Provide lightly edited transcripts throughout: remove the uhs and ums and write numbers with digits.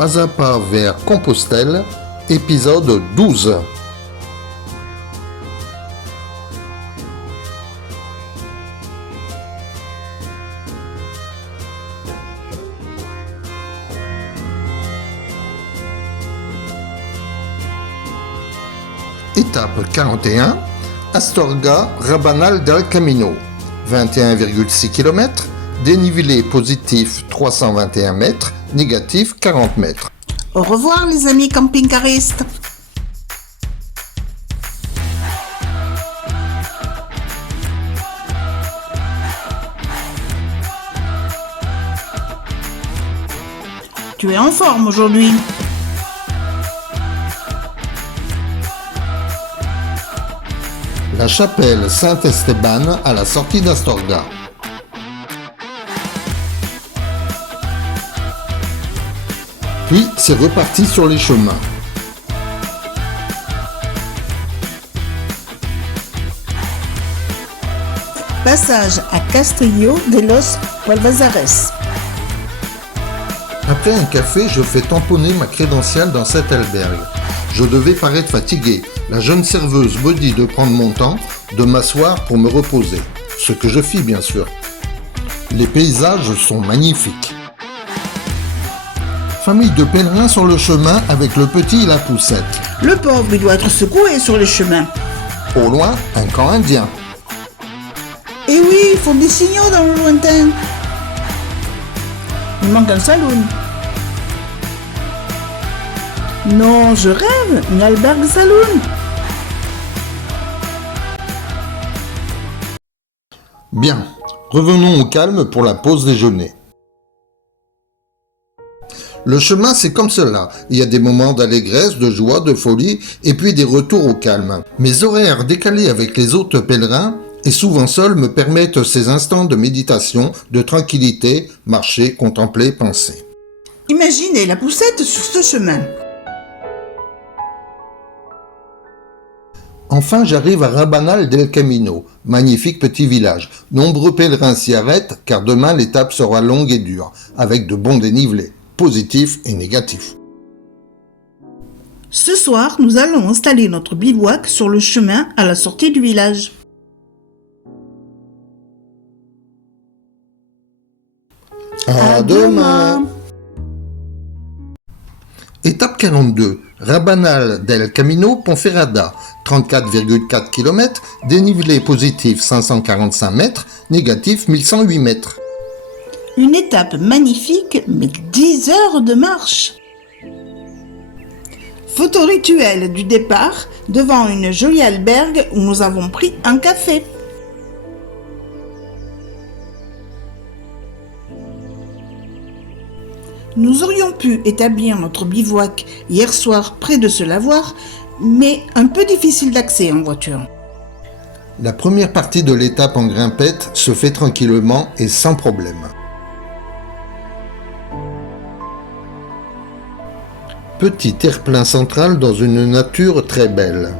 Pas à pas vers Compostelle, épisode 12. Étape 41, Astorga Rabanal del Camino, 21,6 km, dénivelé positif 321 mètres, négatif 40 mètres. Au revoir les amis camping-caristes. Tu es en forme aujourd'hui. La chapelle Saint-Esteban à la sortie d'Astorga. Puis c'est reparti sur les chemins. Passage à Castillo de los Valvasares. Après un café, je fais tamponner ma crédentiale dans cet albergue. Je devais paraître fatigué. La jeune serveuse me dit de prendre mon temps, de m'asseoir pour me reposer. Ce que je fis bien sûr. Les paysages sont magnifiques. Famille de pèlerins sur le chemin avec le petit et la poussette. Le pauvre, il doit être secoué sur les chemins. Au loin, un camp indien. Et oui, ils font des signaux dans le lointain. Il manque un saloon. Non, je rêve, une albergue saloon. Bien, revenons au calme pour la pause déjeuner. Le chemin, c'est comme cela. Il y a des moments d'allégresse, de joie, de folie, et puis des retours au calme. Mes horaires décalés avec les autres pèlerins, et souvent seuls, me permettent ces instants de méditation, de tranquillité, marcher, contempler, penser. Imaginez la poussette sur ce chemin. Enfin, j'arrive à Rabanal del Camino, magnifique petit village. Nombreux pèlerins s'y arrêtent, car demain l'étape sera longue et dure, avec de bons dénivelés, positifs et négatifs. Ce soir, nous allons installer notre bivouac sur le chemin à la sortie du village. À demain. Étape 42, Rabanal del Camino Ponferrada, 34,4 km, dénivelé positif 545 mètres, négatif 1108 mètres. Une étape magnifique, mais 10 heures de marche. Photo rituelle du départ devant une jolie albergue où nous avons pris un café. Nous aurions pu établir notre bivouac hier soir près de ce lavoir, mais un peu difficile d'accès en voiture. La première partie de l'étape en grimpette se fait tranquillement et sans problème. Petit terre-plein central dans une nature très belle.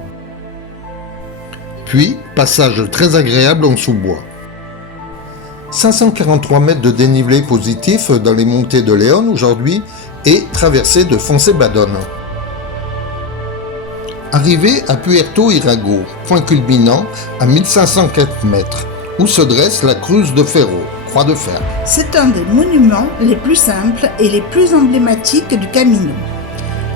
Puis, passage très agréable en sous-bois. 543 mètres de dénivelé positif dans les montées de Léon aujourd'hui et traversée de Foncebadón. Arrivé à Puerto Irago, point culminant à 1504 mètres, où se dresse la Cruz de Ferro, croix de fer. C'est un des monuments les plus simples et les plus emblématiques du Camino.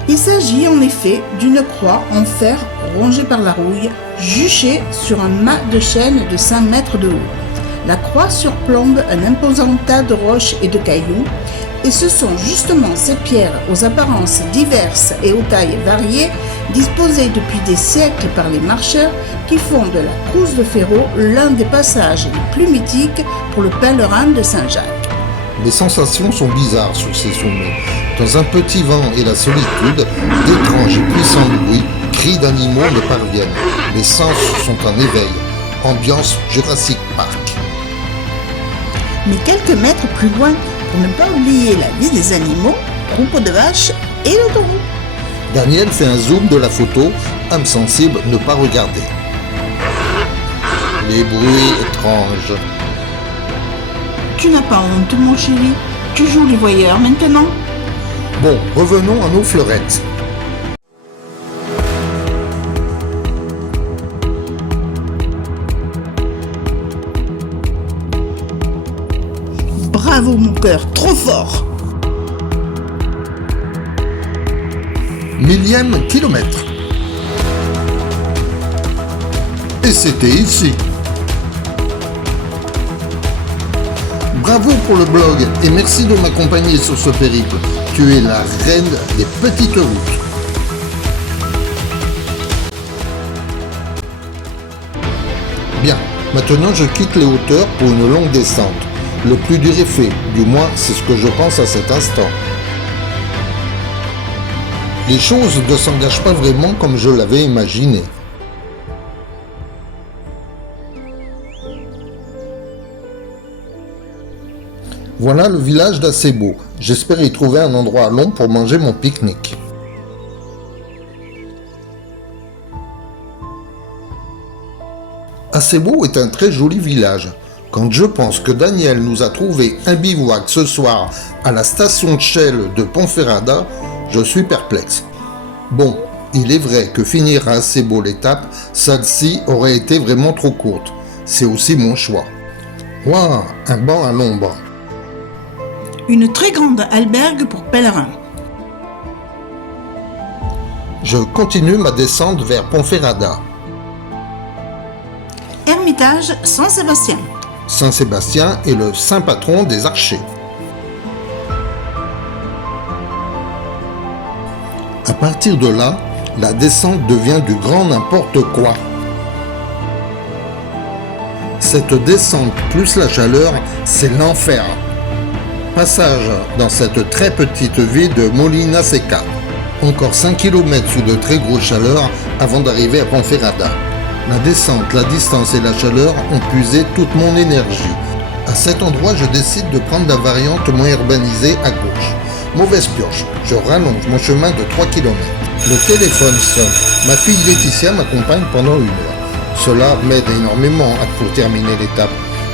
Il s'agit en effet d'une croix en fer rongée par la rouille, juchée sur un mât de chêne de 5 mètres de haut. La croix surplombe un imposant tas de roches et de cailloux, et ce sont justement ces pierres aux apparences diverses et aux tailles variées, disposées depuis des siècles par les marcheurs, qui font de la Cruz de Ferro l'un des passages les plus mythiques pour le pèlerin de Saint-Jacques. Les sensations sont bizarres sur ces sommets. Dans un petit vent et la solitude, d'étranges et puissants bruits, cris d'animaux me parviennent. Les sens sont en éveil. Ambiance Jurassic Park. Mais quelques mètres plus loin, pour ne pas oublier la vie des animaux, troupeaux de vaches et le taureau. Daniel fait un zoom de la photo, âme sensible, ne pas regarder. Les bruits étranges. Tu n'as pas honte, mon chéri. Tu joues les voyeurs maintenant. Bon, revenons à nos fleurettes. Bravo mon cœur, trop fort! Millième kilomètre. Et c'était ici. Bravo pour le blog et merci de m'accompagner sur ce périple. Tu es la reine des petites routes. Bien, maintenant je quitte les hauteurs pour une longue descente. Le plus dur est fait, du moins c'est ce que je pense à cet instant. Les choses ne s'engagent pas vraiment comme je l'avais imaginé. Voilà le village d'Acebo. J'espère y trouver un endroit long pour manger mon pique-nique. Acebo est un très joli village. Quand je pense que Daniel nous a trouvé un bivouac ce soir à la station Shell de Ponferrada, je suis perplexe. Bon, il est vrai que finir à Acebo l'étape, celle-ci aurait été vraiment trop courte. C'est aussi mon choix. Waouh, un banc à l'ombre. Une très grande albergue pour pèlerins. Je continue ma descente vers Ponferrada. Ermitage Saint-Sébastien. Saint-Sébastien est le saint patron des archers. À partir de là, la descente devient du grand n'importe quoi. Cette descente plus la chaleur, c'est l'enfer. Passage dans cette très petite ville de Molina Seca. Encore 5 km sous de très grosses chaleurs avant d'arriver à Ponferrada. La descente, la distance et la chaleur ont puisé toute mon énergie. À cet endroit, je décide de prendre la variante moins urbanisée à gauche. Mauvaise pioche, je rallonge mon chemin de 3 km. Le téléphone sonne. Ma fille Laetitia m'accompagne pendant 1 heure. Cela m'aide énormément pour terminer l'étape.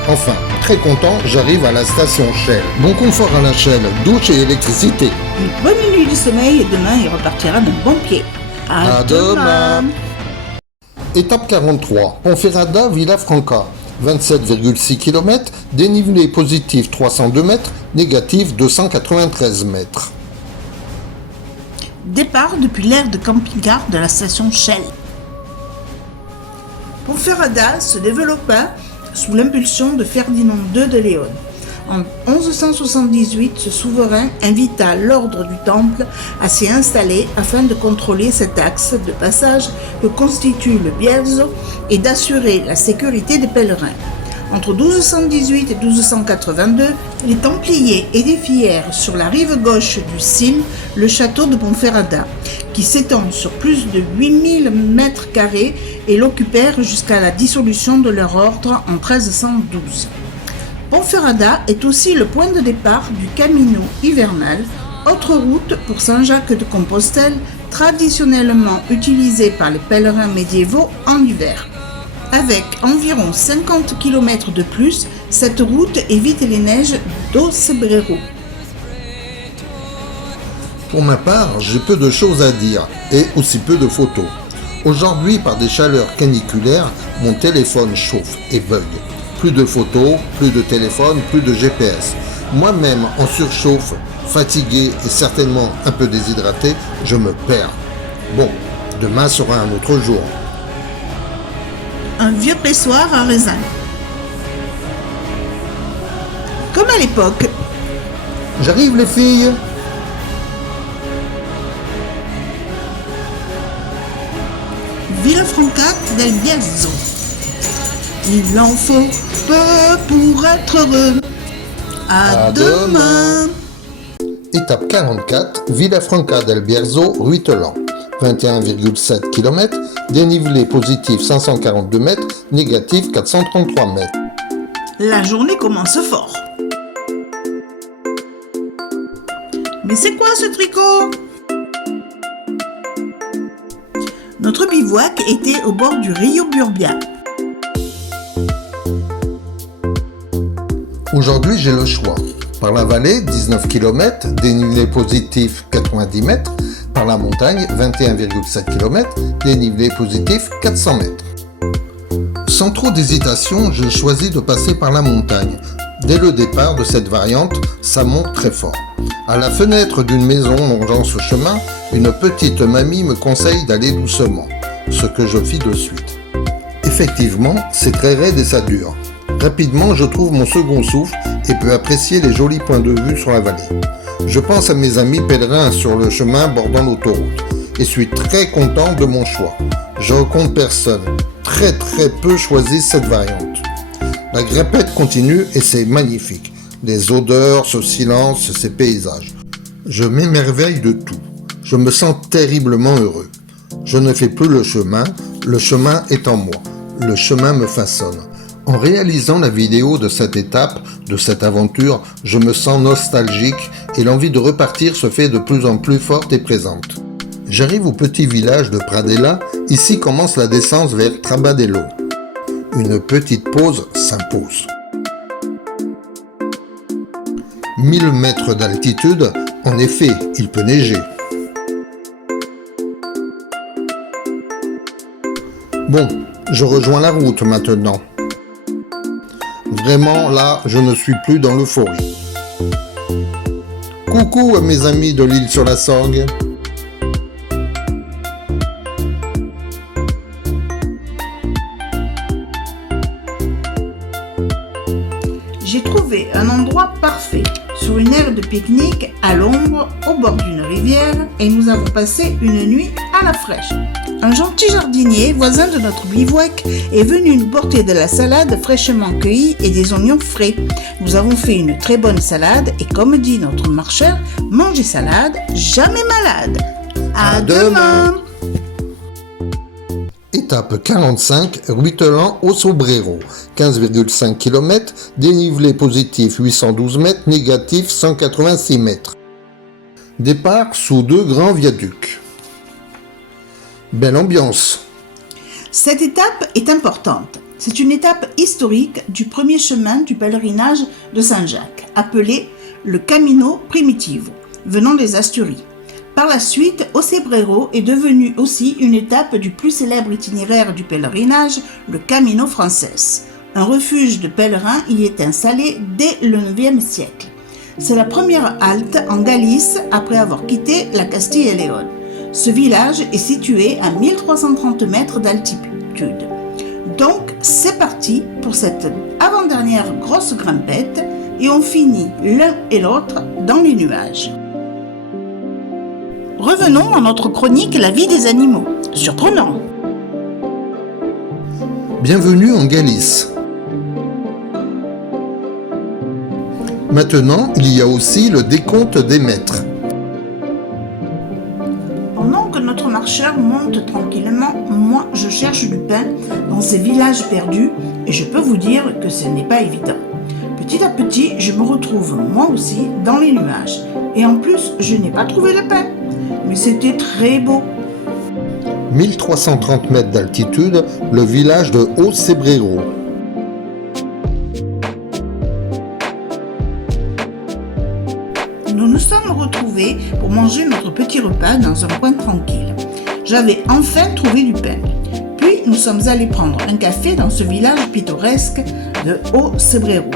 Enfin, très content, j'arrive à la station Shell. Bon confort à la Shell, douche et électricité. Une bonne nuit de sommeil et demain il repartira d'un bon pied. À demain. Étape 43, Ponferrada Villafranca. 27,6 km, dénivelé positif 302 mètres, négatif 293 mètres. Départ depuis l'aire de camping-car de la station Shell. Ponferrada se développa sous l'impulsion de Ferdinand II de Léon. En 1178, ce souverain invita l'ordre du Temple à s'y installer afin de contrôler cet axe de passage que constitue le Bierzo et d'assurer la sécurité des pèlerins. Entre 1218 et 1282, les Templiers édifièrent sur la rive gauche du Sil le château de Ponferrada, qui s'étend sur plus de 8000 mètres carrés et l'occupèrent jusqu'à la dissolution de leur ordre en 1312. Ponferrada est aussi le point de départ du Camino hivernal, autre route pour Saint-Jacques-de-Compostelle traditionnellement utilisée par les pèlerins médiévaux en hiver. Avec environ 50 km de plus, cette route évite les neiges d'Ocebrero. Pour ma part, j'ai peu de choses à dire et aussi peu de photos. Aujourd'hui, par des chaleurs caniculaires, mon téléphone chauffe et bug. Plus de photos, plus de téléphone, plus de GPS. Moi-même, en surchauffe, fatigué et certainement un peu déshydraté, je me perds. Bon, demain sera un autre jour. Un vieux pressoir à raisin. Comme à l'époque. J'arrive les filles. Villafranca del Bierzo. Il en faut peu pour être heureux. À demain. Étape 44, Villafranca del Bierzo, Ruitelan. 21,7 km, dénivelé positif 542 mètres, négatif 433 mètres. La journée commence fort. Mais c'est quoi ce tricot? Notre bivouac était au bord du Rio Burbia. Aujourd'hui, j'ai le choix. Par la vallée, 19 km, dénivelé positif 90 mètres. Par la montagne, 21,7 km, dénivelé positif 400 mètres. Sans trop d'hésitation, je choisis de passer par la montagne. Dès le départ de cette variante, ça monte très fort. À la fenêtre d'une maison longeant ce chemin, une petite mamie me conseille d'aller doucement, ce que je fis de suite. Effectivement, c'est très raide et ça dure. Rapidement, je trouve mon second souffle et peux apprécier les jolis points de vue sur la vallée. Je pense à mes amis pèlerins sur le chemin bordant l'autoroute et suis très content de mon choix. Je rencontre personne, très peu choisissent cette variante. La grimpette continue et c'est magnifique. Les odeurs, ce silence, ces paysages. Je m'émerveille de tout. Je me sens terriblement heureux. Je ne fais plus le chemin est en moi. Le chemin me façonne. En réalisant la vidéo de cette étape, de cette aventure, je me sens nostalgique et l'envie de repartir se fait de plus en plus forte et présente. J'arrive au petit village de Pradella, ici commence la descente vers Trabadello. Une petite pause s'impose. 1000 mètres d'altitude, en effet, il peut neiger. Bon, je rejoins la route maintenant. Vraiment, là, je ne suis plus dans l'euphorie. Coucou à mes amis de l'île sur la Sorgue. J'ai trouvé un endroit parfait, sur une aire de pique-nique, à l'ombre, au bord d'une rivière, et nous avons passé une nuit à la fraîche. Un gentil jardinier, voisin de notre bivouac, est venu nous porter de la salade fraîchement cueillie et des oignons frais. Nous avons fait une très bonne salade et comme dit notre marcheur, manger salade, jamais malade. À demain. Étape 45, Ruitelan au Sobrero, 15,5 km, dénivelé positif 812 mètres, négatif 186 mètres. Départ sous 2 grands viaducs. Belle ambiance. Cette étape est importante. C'est une étape historique du premier chemin du pèlerinage de Saint-Jacques, appelé le Camino Primitivo, venant des Asturies. Par la suite, Ocebrero est devenu aussi une étape du plus célèbre itinéraire du pèlerinage, le Camino Frances. Un refuge de pèlerins y est installé dès le IXe siècle. C'est la première halte en Galice après avoir quitté la Castille et Léon. Ce village est situé à 1330 mètres d'altitude. Donc, c'est parti pour cette avant-dernière grosse grimpette et on finit l'un et l'autre dans les nuages. Revenons à notre chronique La vie des animaux. Surprenant. Bienvenue en Galice. Maintenant, il y a aussi le décompte des mètres. Pendant que notre marcheur monte tranquillement, moi je cherche du pain dans ces villages perdus et je peux vous dire que ce n'est pas évident. Petit à petit, je me retrouve moi aussi dans les nuages. Et en plus, je n'ai pas trouvé le pain. Mais c'était très beau. 1330 mètres d'altitude, le village de Ocebrero. Nous nous sommes retrouvés pour manger notre petit repas dans un coin tranquille. J'avais enfin trouvé du pain. Puis nous sommes allés prendre un café dans ce village pittoresque de Ocebrero.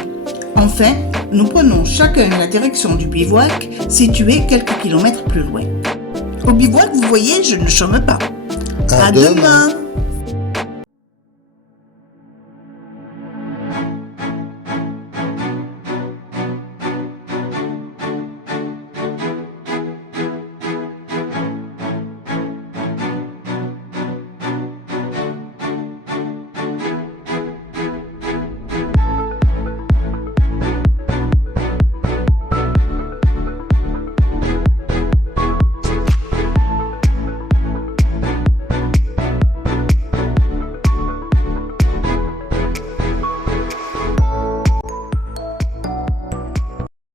Enfin, nous prenons chacun la direction du bivouac situé quelques kilomètres plus loin. Au bivouac, vous voyez, je ne chôme pas. À demain.